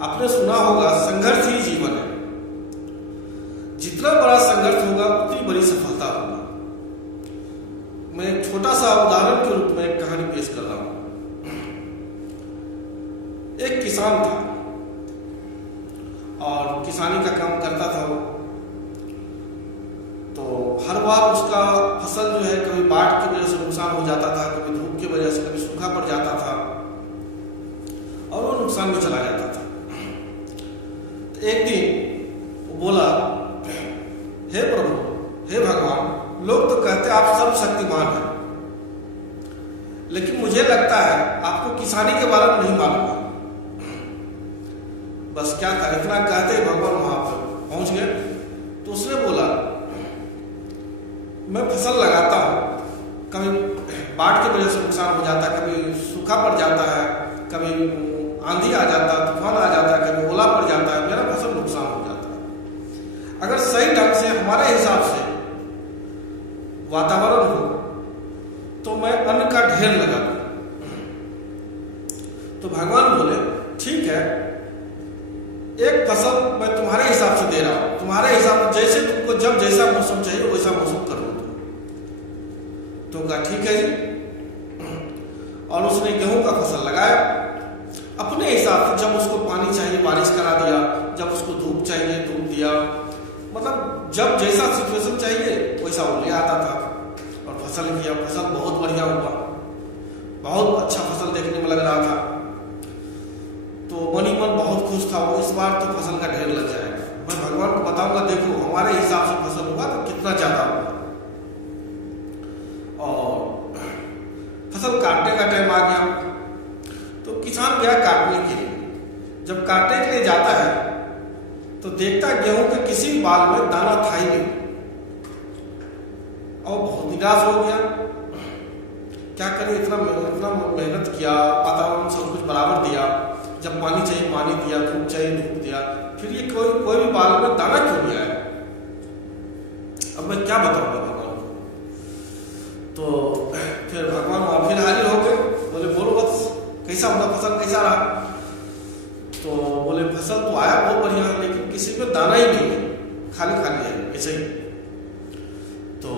आपने सुना होगा संघर्ष ही जीवन है। जितना बड़ा संघर्ष होगा उतनी बड़ी सफलता होगा। मैं एक छोटा सा उदाहरण के रूप में एक कहानी पेश कर रहा हूं। एक किसान था और किसानी का काम करता था वो। तो हर बार उसका फसल जो है कभी बाढ़ की वजह से नुकसान हो जाता था, कभी धूप की वजह से, कभी सूखा पड़ जाता था और वो नुकसान में चला जाता था। तो एक दिन वो बोला, हे प्रभु, हे भगवान, लोग तो कहते हैं आप सर्वशक्तिमान हैं, लेकिन मुझे लगता है आपको किसानी के बारे में नहीं मालूम है। बस क्या था, इतना कहते ही भगवान वहां पर पहुंच गए। तो उसने बोला, मैं फसल लगाता हूं, कभी बाढ़ की वजह से नुकसान हो जाता है, कभी सूखा पड़ जाता है, कभी आंधी आ जाता है, तूफान आ जाता है, कभी ओला पड़ जाता है, मेरा फसल नुकसान हो जाता है। अगर सही ढंग से हमारे हिसाब से वातावरण हो तो मैं अन्न का ढेर लगा दूं। तो भगवान बोले, ठीक है, एक फसल मैं तुम्हारे हिसाब से दे रहा हूं, तुम्हारे हिसाब से जैसे तुमको जब जैसा मौसम चाहिए वैसा मौसम कर लो। तो कहा ठीक है जी। और उसने गेहूं का फसल लगाया अपने हिसाब से। जब उसको पानी चाहिए बारिश करा दिया, जब उसको धूप चाहिए धूप दिया, मतलब जब जैसा सिचुएशन चाहिए वैसा वो ले आता था और फसल किया। फसल बहुत बढ़िया हुआ, बहुत अच्छा फसल देखने में लग रहा था। तो मन ही मन बहुत खुश था वो, इस बार तो फसल का ढेर लग जाएगा। मैं भगवान को बताऊंगा, देखो हमारे हिसाब से फसल हुआ तो कितना ज्यादा हुआ। और फसल काटने का टाइम आ गया तो किसान गया काटने के लिए। जब काटने के लिए जाता है तो देखता है गेहूं के किसी भी बाल में दाना था ही नहीं और बहुत निराश हो गया। क्या करे, इतना मेहनत किया, वातावरण सब कुछ बराबर दिया, जब पानी चाहिए पानी दिया, धूप चाहिए धूप दिया, फिर ये कोई भी बाल में दाना क्यों नहीं आया। अब मैं क्या बताऊंगा भगवान को। तो फिर भगवान वहां फिर हाजिर हो गए, बोले बोलो बस कैसा हुआ, फसल कैसा रहा। तो बोले फसल तो आया बहुत बढ़िया, लेकिन किसी में दाना ही नहीं है, खाली खाली है ऐसे ही। तो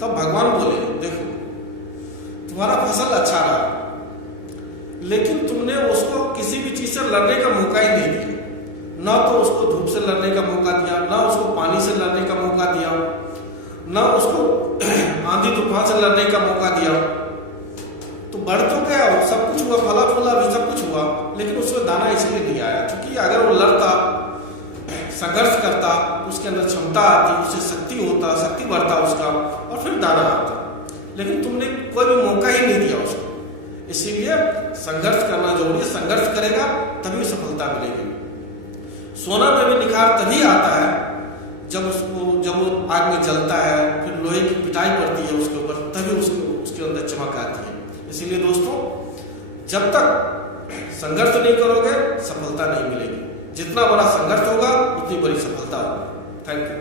तब भगवान बोले, देखो तुम्हारा फसल अच्छा रहा, लेकिन तुमने उसको किसी भी चीज से लड़ने का मौका ही नहीं दिया। ना तो उसको धूप से लड़ने का मौका दिया, ना उसको पानी से लड़ने का मौका दिया, ना उसको आंधी तूफान से लड़ने का मौका दिया। तो बढ़ तो गया, सब कुछ हुआ, फला फूला भी सब कुछ हुआ, लेकिन उसमें दाना इसलिए नहीं आया क्योंकि अगर वो लड़ता, संघर्ष करता, उसके अंदर क्षमता आती, उससे शक्ति होता, शक्ति बढ़ता उसका, और फिर दाना आता। लेकिन तुमने कोई भी मौका ही नहीं दिया उसको। इसीलिए संघर्ष करना जरूरी है। संघर्ष करेगा तभी सफलता मिलेगी। सोना में भी निखार तभी आता है जब वो आग में जलता है, फिर लोहे की पिटाई पड़ती है उसके ऊपर, तभी उसके अंदर चमक आती है। इसीलिए दोस्तों, जब तक संघर्ष नहीं करोगे सफलता नहीं मिलेगी। जितना बड़ा संघर्ष होगा उतनी बड़ी सफलता होगी। Thank you.